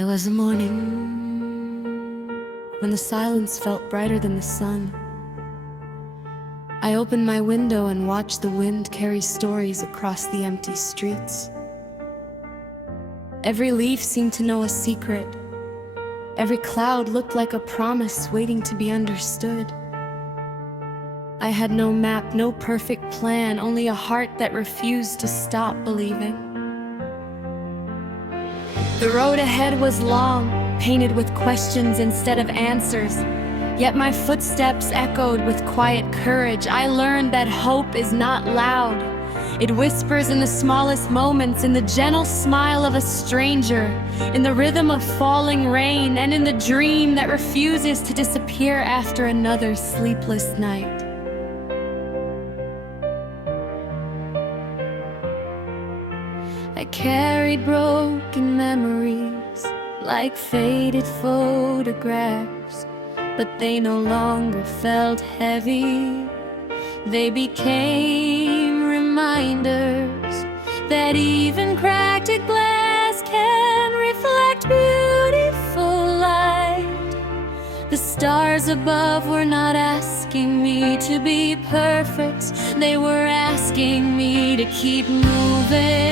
It was a morning when the silence felt brighter than the sun. I opened my window and watched the wind carry stories across the empty streets. Every leaf seemed to know a secret. Every cloud looked like a promise waiting to be understood. I had no map, no perfect plan, only a heart that refused to stop believing. The road ahead was long, painted with questions instead of answers. Yet my footsteps echoed with quiet courage. I learned that hope is not loud. It whispers in the smallest moments, in the gentle smile of a stranger, in the rhythm of falling rain, and in the dream that refuses to disappear after another sleepless night. I carried broken memories like faded photographs, but they no longer felt heavy. They became reminders that even cracked glass can reflect beautiful light. The stars above were not asking me to be perfect. They were asking me to keep moving.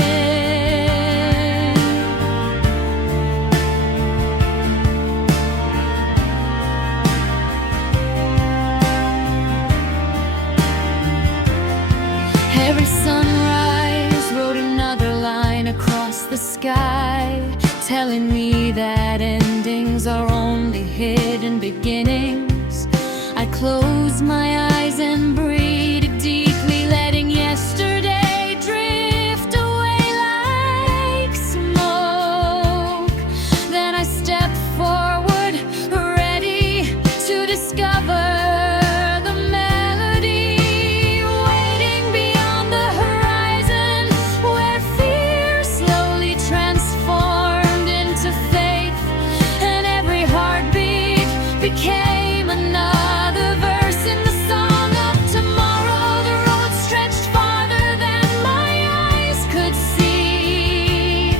Every sunrise wrote another line across the sky, telling me that endings are only hidden beginnings. I closed my eyes and breathed deeply, letting yesterday drift away like smoke. Then I stepped forward, ready to discover became another verse in the song of tomorrow. The road stretched farther than my eyes could see,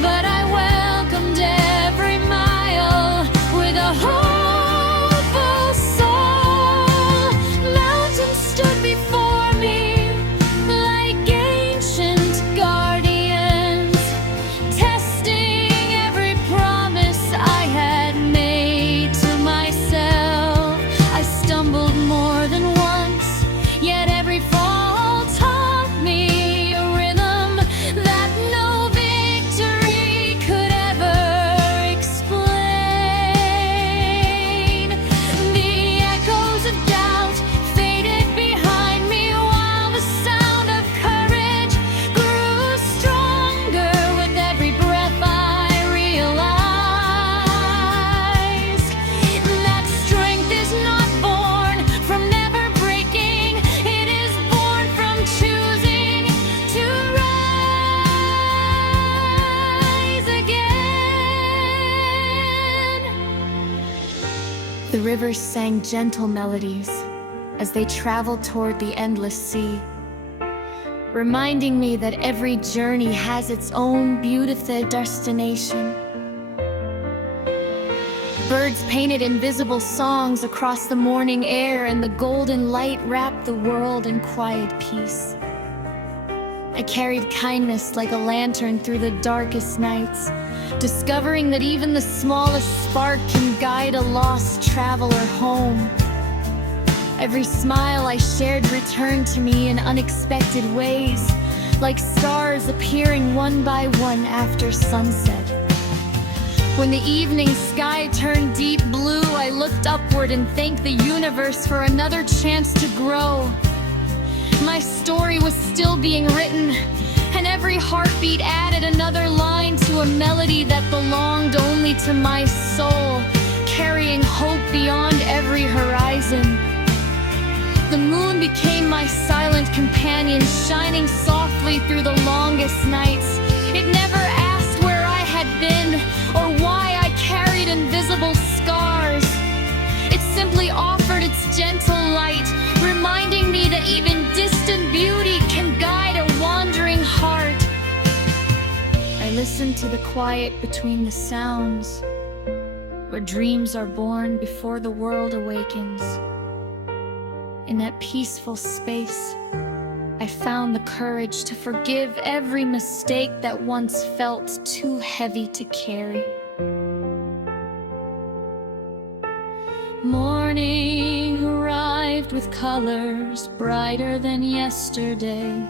but I welcomed every mile with a hopeful soul. Mountains stood before me like ancient guardians, testing every promise I had made to myself. I stumbled more than once, yet every fall taught me a rhythm that no victory could ever explain. The echoes of doubt faded behind me, while the sound of courage grew stronger with every breath. I realized that strength is not born from never breaking. It is born from choosing to rise again. The rivers sang gentle melodies as they traveled toward the endless sea, reminding me that every journey has its own beautiful destination. Birds painted invisible songs across the morning air, and the golden light wrapped the world in quiet peace. I carried kindness like a lantern through the darkest nights, discovering that even the smallest spark can guide a lost traveler home. Every smile I shared returned to me in unexpected ways, like stars appearing one by one after sunset. When the evening sky turned deep blue, I looked upward and thanked the universe for another chance to grow. My story was still being written, and every heartbeat added another line to a melody that belonged only to my soul, carrying hope beyond every horizon. The moon became my silent companion, shining softly through the longest nights. It never asked where I had been or why I carried invisible scars. It simply offered its gentle light, reminding me that even distant beauty can guide a wandering heart. I listen to the quiet between the sounds, where dreams are born before the world awakens. In that peaceful space, I found the courage to forgive every mistake that once felt too heavy to carry. Morning arrived with colors brighter than yesterday.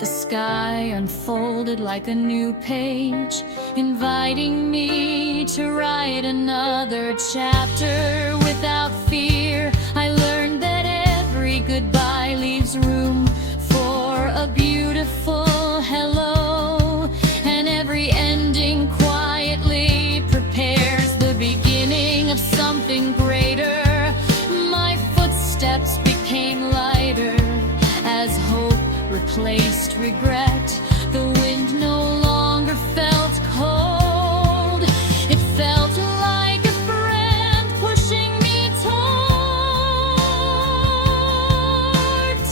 The sky unfolded like a new page, inviting me to write another chapter without fear. I learned that every goodbye leaves room for a beautiful hello, and every ending quietly prepares the beginning of something greater. My footsteps became lighter as hope replaced regret. The wind no longer felt cold. It felt like a friend pushing me toward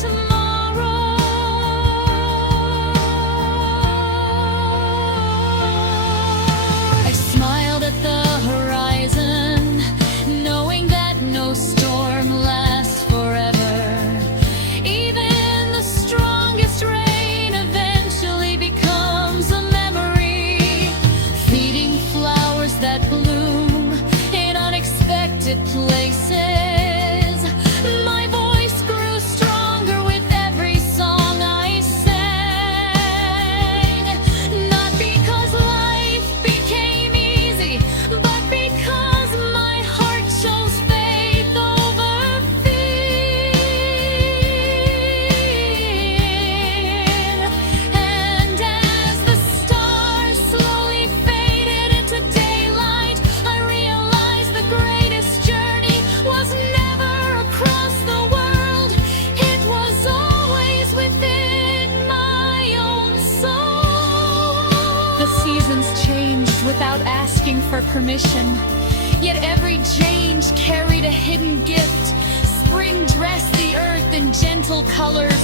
tomorrow. I smiled at the horizon, knowing that no storm lasts forever. Places, my voice grew stronger with every song I sang. Not because life became easy, but because my heart chose faith over fear. And as the stars slowly faded into daylight, I realized the greatest journey was never across the world. It was always within my own soul. The seasons changed without asking for permission, yet every change carried a hidden gift. Spring dressed the earth in gentle colors.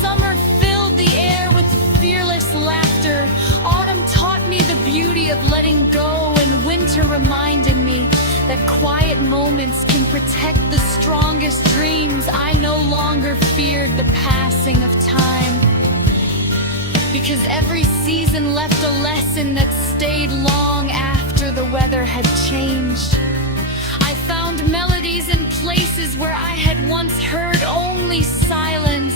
Summer filled the air with fearless laughter. Autumn taught me the beauty of letting go, and winter reminded me that quiet moments can protect the strongest dreams. I no longer feared the passing of time, because every season left a lesson that stayed long after the weather had changed. I found melodies in places where I had once heard only silence.